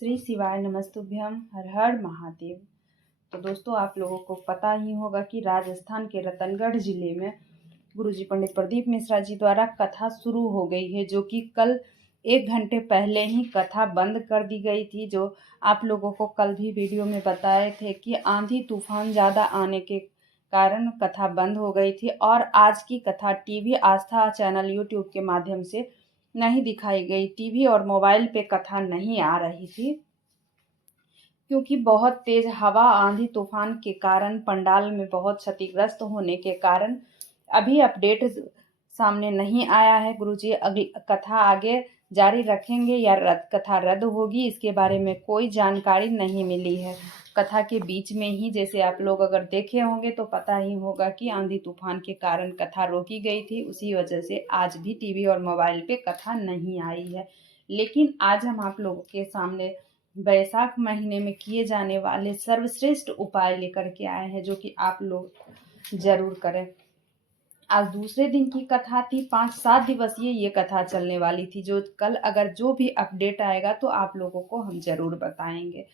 श्री शिवाय नमस्तुभ्यम। हर हर महादेव। तो दोस्तों, आप लोगों को पता ही होगा कि राजस्थान के रतनगढ़ जिले में गुरुजी पंडित प्रदीप मिश्रा जी द्वारा कथा शुरू हो गई है, जो कि कल 1 घंटे पहले ही कथा बंद कर दी गई थी। जो आप लोगों को कल भी वीडियो में बताए थे कि आंधी तूफान ज़्यादा आने के कारण कथा बंद हो गई थी और आज की कथा टीवी आस्था चैनल यूट्यूब के माध्यम से नहीं दिखाई गई। टीवी और मोबाइल पे कथा नहीं आ रही थी क्योंकि बहुत तेज हवा आंधी तूफान के कारण पंडाल में बहुत क्षतिग्रस्त होने के कारण अभी अपडेट सामने नहीं आया है। गुरुजी अगली कथा आगे जारी रखेंगे या कथा रद्द होगी, इसके बारे में कोई जानकारी नहीं मिली है। कथा के बीच में ही, जैसे आप लोग अगर देखे होंगे तो पता ही होगा कि आंधी तूफान के कारण कथा रोकी गई थी, उसी वजह से आज भी टीवी और मोबाइल पे कथा नहीं आई है। लेकिन आज हम आप लोगों के सामने बैसाख महीने में किए जाने वाले सर्वश्रेष्ठ उपाय लेकर के आए हैं, जो कि आप लोग जरूर करें। आज दूसरे दिन की कथा थी। 5-7 दिवसीय ये कथा चलने वाली थी, जो कल अगर जो भी अपडेट आएगा तो आप लोगों को हम जरूर बताएंगे।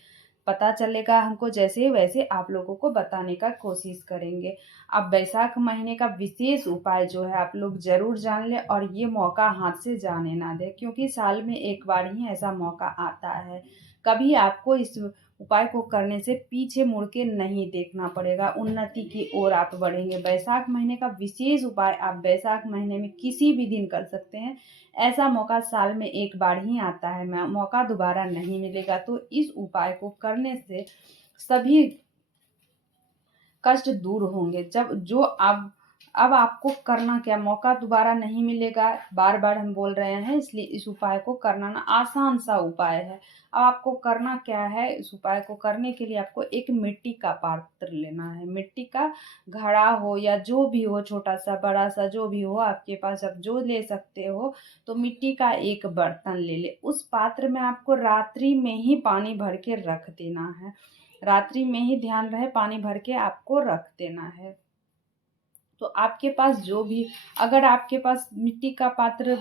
पता चलेगा हमको, जैसे वैसे आप लोगों को बताने का कोशिश करेंगे। अब बैसाख महीने का विशेष उपाय जो है आप लोग जरूर जान ले और ये मौका हाथ से जाने ना दे, क्योंकि साल में एक बार ही ऐसा मौका आता है। कभी आपको इस उपाय को करने से पीछे मुड़ के नहीं देखना पड़ेगा, उन्नति की ओर आप बढ़ेंगे। बैसाख महीने का विशेष उपाय आप बैसाख महीने में किसी भी दिन कर सकते हैं। ऐसा मौका साल में एक बार ही आता है, मौका दोबारा नहीं मिलेगा। तो इस उपाय को करने से सभी कष्ट दूर होंगे। जब जो अब आपको करना क्या, मौका दोबारा नहीं मिलेगा, बार बार हम बोल रहे हैं, इसलिए इस उपाय को करना ना आसान सा उपाय है। अब आपको करना क्या है, इस उपाय को करने के लिए आपको एक मिट्टी का पात्र लेना है। मिट्टी का घड़ा हो या जो भी हो, छोटा सा बड़ा सा जो भी हो आपके पास, आप जो ले सकते हो। तो मिट्टी का एक बर्तन ले ले। उस पात्र में आपको रात्रि में ही पानी भर के रख देना है। रात्रि में ही ध्यान रहे, पानी भर के आपको रख देना है। तो आपके पास जो भी, अगर आपके पास मिट्टी का पात्र,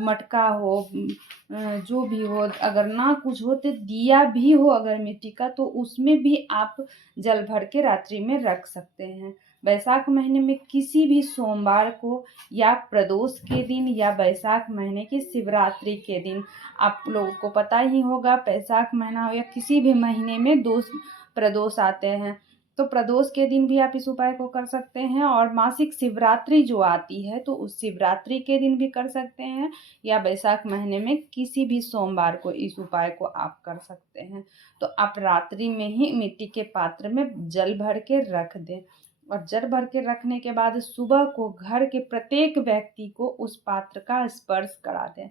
मटका हो, जो भी हो, अगर ना कुछ हो तो दिया भी हो अगर मिट्टी का, तो उसमें भी आप जल भर के रात्रि में रख सकते हैं। बैसाख महीने में किसी भी सोमवार को या प्रदोष के दिन या बैसाख महीने की शिवरात्रि के दिन, आप लोगों को पता ही होगा बैसाख महीना हो या किसी भी महीने में प्रदोष आते हैं, तो प्रदोष के दिन भी आप इस उपाय को कर सकते हैं। और मासिक शिवरात्रि जो आती है तो उस शिवरात्रि के दिन भी कर सकते हैं, या बैसाख महीने में किसी भी सोमवार को इस उपाय को आप कर सकते हैं। तो आप रात्रि में ही मिट्टी के पात्र में जल भर के रख दें और जल भर के रखने के बाद सुबह को घर के प्रत्येक व्यक्ति को उस पात्र का स्पर्श करा दें।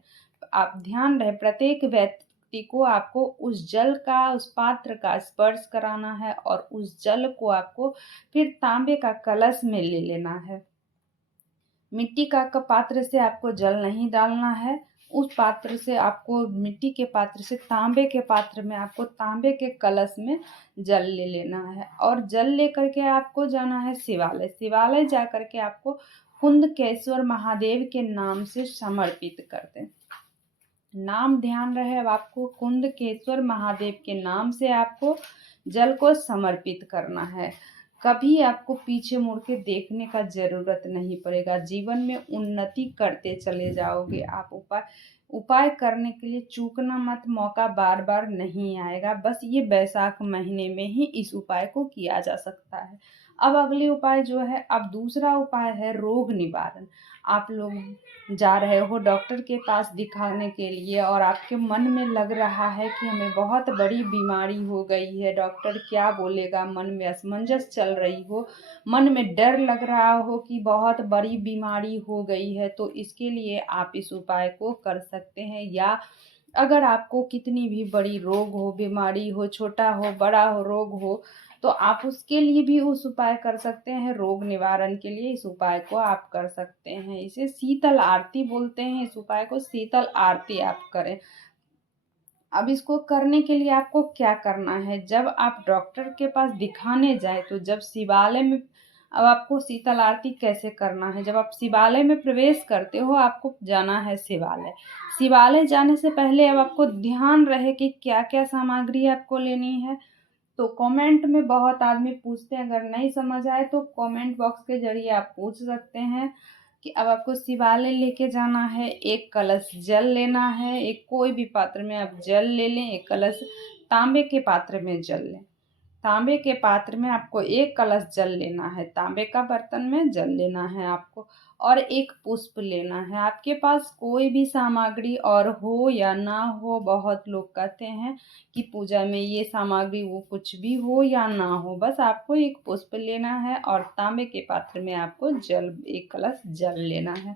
आप ध्यान रहे, प्रत्येक व्यक्ति को आपको उस जल का, उस पात्र का स्पर्श कराना है और उस जल को आपको फिर तांबे का कलश में ले लेना है। मिट्टी का पात्र से आपको जल नहीं डालना है। उस पात्र से आपको, मिट्टी के पात्र से तांबे के पात्र में आपको तांबे के कलश में जल ले लेना है और जल लेकर के आपको जाना है शिवालय। शिवालय जा करके आपको कुंदकेश्वर महादेव के नाम से समर्पित कर दें। नाम ध्यान रहे, अब आपको कुंदकेश्वर महादेव के नाम से आपको जल को समर्पित करना है। कभी आपको पीछे मुड़ के देखने का जरूरत नहीं पड़ेगा। जीवन में उन्नति करते चले जाओगे आप। उपाय करने के लिए चूकना मत, मौका बार बार नहीं आएगा। बस ये बैसाख महीने में ही इस उपाय को किया जा सकता है। अब अगले उपाय जो है, अब दूसरा उपाय है रोग निवारण। आप लोग जा रहे हो डॉक्टर के पास दिखाने के लिए और आपके मन में लग रहा है कि हमें बहुत बड़ी बीमारी हो गई है, डॉक्टर क्या बोलेगा, मन में असमंजस चल रही हो, मन में डर लग रहा हो कि बहुत बड़ी बीमारी हो गई है, तो इसके लिए आप इस उपाय को कर सकते हैं। या अगर आपको कितनी भी बड़ी रोग हो, बीमारी हो, छोटा हो बड़ा हो रोग हो, तो आप उसके लिए भी उस उपाय कर सकते हैं। रोग निवारण के लिए इस उपाय को आप कर सकते हैं। इसे शीतल आरती बोलते हैं। इस उपाय को शीतल आरती आप करें। अब इसको करने के लिए आपको क्या करना है, जब आप डॉक्टर के पास दिखाने जाए तो जब शिवालय में अब आपको शीतल आरती कैसे करना है। जब आप शिवालय में प्रवेश करते हो, आपको जाना है शिवालय। शिवालय जाने से पहले अब आपको ध्यान रहे कि क्या क्या सामग्री आपको लेनी है। तो कमेंट में बहुत आदमी पूछते हैं, अगर नहीं समझ आए तो कमेंट बॉक्स के जरिए आप पूछ सकते हैं कि अब आपको शिवालय लेके जाना है। एक कलश जल लेना है, एक कोई भी पात्र में आप जल ले लें। एक कलश तांबे के पात्र में जल लें। तांबे के पात्र में आपको एक कलश जल लेना है, तांबे का बर्तन में जल लेना है आपको, और एक पुष्प लेना है। आपके पास कोई भी सामग्री और हो या ना हो, बहुत लोग कहते हैं कि पूजा में ये सामग्री वो कुछ भी हो या ना हो, बस आपको एक पुष्प लेना है और तांबे के पात्र में आपको जल, एक कलश जल लेना है।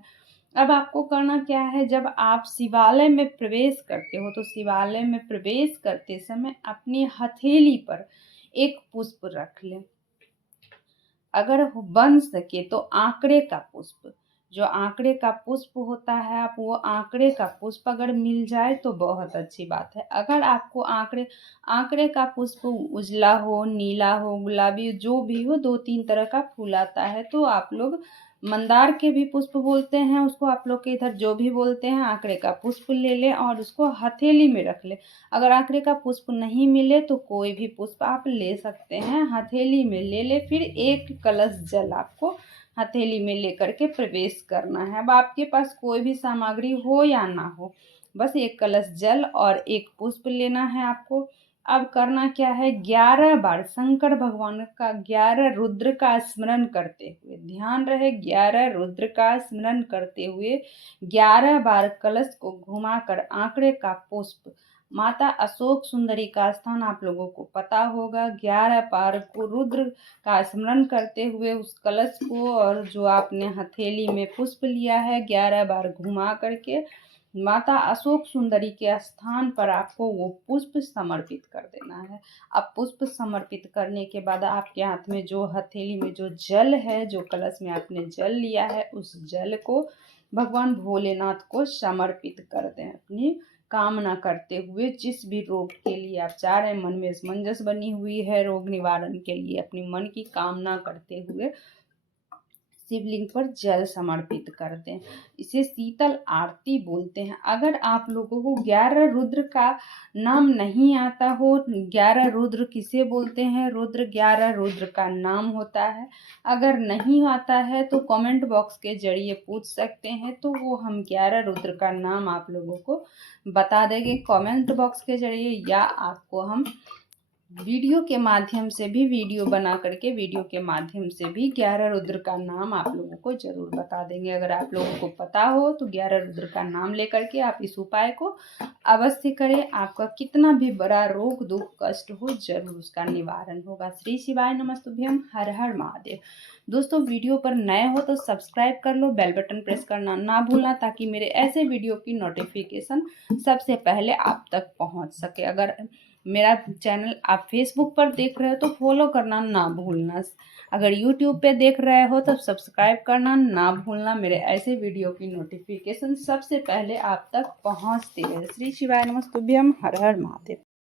अब आपको करना क्या है, जब आप शिवालय में प्रवेश करते हो तो शिवालय में प्रवेश करते समय अपनी हथेली पर एक पुष्प रख लें। अगर बन सके तो आंकड़े का पुष्प, जो आंकड़े का पुष्प होता है, आप वो आंकड़े का पुष्प अगर मिल जाए तो बहुत अच्छी बात है। अगर आपको आंकड़े का पुष्प उजला हो, नीला हो, गुलाबी, जो भी हो, 2-3 तरह का फूल आता है, तो आप लोग मंदार के भी पुष्प बोलते हैं उसको, आप लोग के इधर जो भी बोलते हैं, आंकड़े का पुष्प ले लें और उसको हथेली में रख लें। अगर आंकड़े का पुष्प नहीं मिले तो कोई भी पुष्प आप ले सकते हैं, हथेली में ले ले। फिर एक कलश जल आपको हथेली में लेकर के प्रवेश करना है। अब आपके पास कोई भी सामग्री हो या ना हो, बस एक कलश जल और एक पुष्प लेना है आपको। अब करना क्या है, 11 बार शंकर भगवान का 11 रुद्र का स्मरण करते हुए, ध्यान रहे 11 रुद्र का स्मरण करते हुए 11 बार कलश को घुमाकर आंकड़े का पुष्प, माता अशोक सुंदरी का स्थान आप लोगों को पता होगा, 11 बार को रुद्र का स्मरण करते हुए उस कलश को और जो आपने हथेली में पुष्प लिया है 11 बार घुमा करके माता अशोक सुंदरी के स्थान पर आपको वो पुष्प समर्पित कर देना है। अब पुष्प समर्पित करने के बाद आपके हाथ में जो हथेली में जो जल है, जो कलश में आपने जल लिया है, उस जल को भगवान भोलेनाथ को समर्पित कर दें, अपनी कामना करते हुए। जिस भी रोग के लिए आप चाह रहे हैं, मन में समंजस बनी हुई है रोग निवारण के लिए, अपनी मन की कामना करते हुए शिवलिंग पर जल समर्पित कर दें। इसे शीतल आरती बोलते हैं। अगर आप लोगों को 11 रुद्र का नाम नहीं आता हो, 11 रुद्र किसे बोलते हैं, रुद्र 11 रुद्र का नाम होता है, अगर नहीं आता है तो कमेंट बॉक्स के जरिए पूछ सकते हैं, तो वो हम 11 रुद्र का नाम आप लोगों को बता देंगे कमेंट बॉक्स के जरिए, या आपको हम वीडियो के माध्यम से भी, वीडियो बना करके वीडियो के माध्यम से भी 11 रुद्र का नाम आप लोगों को जरूर बता देंगे। अगर आप लोगों को पता हो तो 11 रुद्र का नाम लेकर के आप इस उपाय को अवश्य करें। आपका कितना भी बड़ा रोग दुख कष्ट हो, जरूर उसका निवारण होगा। श्री शिवाय नमस्तुभ्यम, हर हर महादेव। दोस्तों, वीडियो पर नए हो तो सब्सक्राइब कर लो, बेल बटन प्रेस करना ना भूलना, ताकि मेरे ऐसे वीडियो की नोटिफिकेशन सबसे पहले आप तक पहुंच सके। अगर मेरा चैनल आप फेसबुक पर देख रहे हो तो फॉलो करना ना भूलना। अगर यूट्यूब पे देख रहे हो तो सब्सक्राइब करना ना भूलना। मेरे ऐसे वीडियो की नोटिफिकेशन सबसे पहले आप तक पहुंचती है। श्री शिवाय नमस्तुभ्यम, हर हर महादेव।